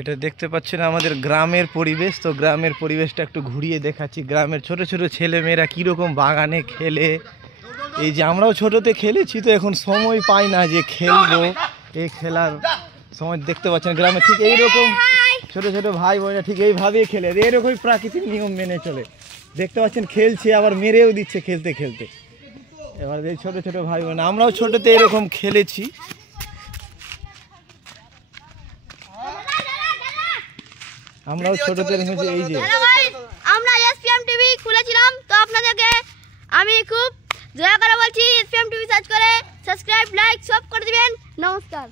এটা দেখতে পাচ্ছেন আমাদের গ্রামের পরিবেশ। তো গ্রামের পরিবেশটা একটু ঘুরিয়ে দেখাচ্ছি। গ্রামের ছোট ছোট ছেলে মেয়েরা কীরকম বাগানে খেলে। এই যে আমরাও ছোটোতে খেলেছি, তো এখন সময় পাই না যে খেলবো। এই খেলার সময় দেখতে পাচ্ছেন গ্রামে ঠিক এইরকম ছোট ছোট ভাই বোনেরা ঠিক এইভাবেই খেলে, এরকমই প্রাকৃতিক নিয়ম মেনে চলে। দেখতে পাচ্ছেন খেলছে, আবার মেরেও দিচ্ছে খেলতে খেলতে। এবার এই ছোট ছোট ভাই বোন, আমরাও ছোটোতে এরকম খেলেছি। আমরাও ছোটতে রেখেছি। এই যে আমরা এসপিএম টিভি খুলেছিলাম, তো আপনাদেরকে আমি খুব দয়া করে বলছি এসপিএম টিভি সার্চ করে সাবস্ক্রাইব লাইক সব করে দিবেন। নমস্কার।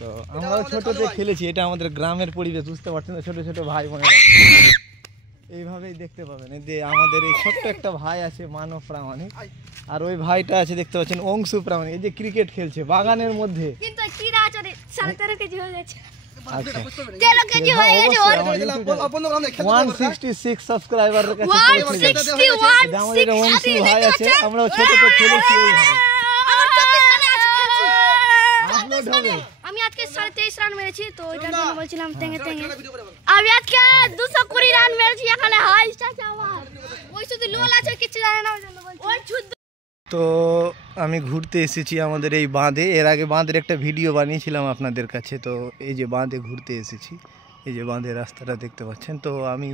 তো আমরাও ছোটতে খেলেছি। এটা আমাদের গ্রামের পরিবেশ, বুঝতে পারছেন না, ছোট ছোট ভাই বোনেরা এইভাবেই দেখতে পাবেন। এই যে আমাদের এই ছোট্ট একটা ভাই আছে মানব প্রামাণিক, আর ওই ভাইটা আছে দেখতে পাচ্ছেন অংশু প্রামাণিক। এই যে ক্রিকেট খেলছে বাগানের মধ্যে। কিন্তু কি না চলে 13.5 কেজি হয়ে গেছে। আচ্ছা 13 কেজি হয়ে গেছে। 166 সাবস্ক্রাইবার এর কাছে পৌঁছে গেছে। 161 আমাদের অংশু ভাই আছে, আমরাও ছোটতে খেলেছি এইভাবে। আপলোড হবে। আমি আজকে 23.5 রান মেরেছি, তো ওইটার জন্য বলছিলাম তেঙ্গে তেঙ্গে। আমি আজকে 220 রান মেরেছি, এখানে হাইস্ট আছে আমার। ওই শুধু লোল আছে, কিছু জানে না, ওই জন্য বলছি। ওই শুদ্ধ। তো আমি ঘুরতে এসেছি আমাদের এই বাঁধে। এর আগে বাঁধের একটা ভিডিও বানিয়েছিলাম আপনাদের কাছে। তো এই যে বাঁধে ঘুরতে এসেছি, এই যে বাঁধের রাস্তাটা দেখতে পাচ্ছেন। তো আমি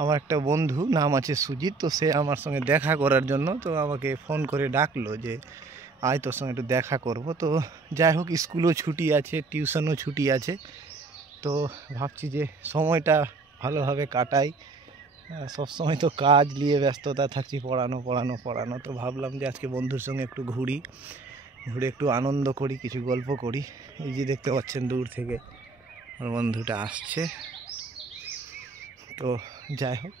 আমার একটা বন্ধু নাম আছে সুজিত, তো সে আমার সঙ্গে দেখা করার জন্য তো আমাকে ফোন করে ডাকলো যে আয় তোর সঙ্গে একটু দেখা করব। তো যাই হোক, স্কুলও ছুটি আছে, টিউশনও ছুটি আছে, তো ভাবছি যে সময়টা ভালোভাবে কাটাই। সবসময় তো কাজ নিয়ে ব্যস্ততা থাকছি, পড়ানো পড়ানো পড়ানো। তো ভাবলাম যে আজকে বন্ধুর সঙ্গে একটু ঘুরে একটু আনন্দ করি, কিছু গল্প করি। এই যে দেখতে পাচ্ছেন দূর থেকে আমার বন্ধুটা আসছে। তো যাই হোক,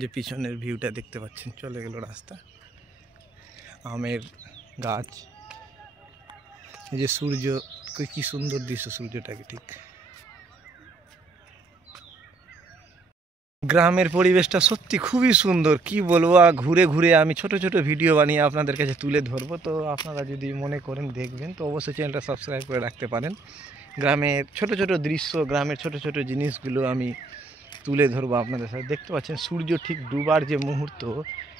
যে পিছনের ভিউটা দেখতে পাচ্ছেন, চলে গেল রাস্তা, আমের গাছ, এই যে সূর্য, কি সুন্দর দৃশ্য সূর্যটাকে। ঠিক গ্রামের পরিবেশটা সত্যি খুবই সুন্দর, কি বলবো। ঘুরে ঘুরে আমি ছোট ছোট ভিডিও বানিয়ে আপনাদের কাছে তুলে ধরবো। তো আপনারা যদি মনে করেন দেখবেন, তো অবশ্যই চ্যানেলটা সাবস্ক্রাইব করে রাখতে পারেন। গ্রামের ছোট ছোট দৃশ্য, গ্রামের ছোট ছোট জিনিসগুলো আমি তুলে ধরবো আপনাদের সাথে। দেখতে পাচ্ছেন সূর্য ঠিক ডুবার যে মুহূর্ত,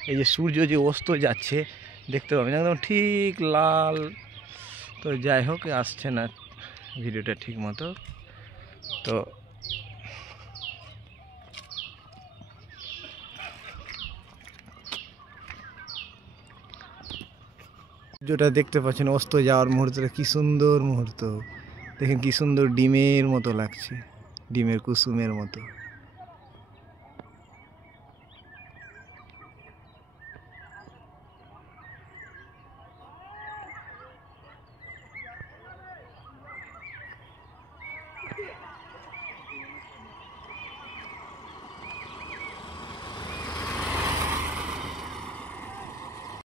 এই যে সূর্য যে অস্ত যাচ্ছে দেখতে পাবেন, একদম ঠিক লাল। তো যাই হোক, আসছে না ভিডিওটা ঠিক মতো। তো যেটা দেখতে পাচ্ছেন অস্ত যাওয়ার মুহূর্তটা কি সুন্দর মুহূর্ত। দেখেন কি সুন্দর ডিমের মতো লাগছে, ডিমের কুসুমের মতো।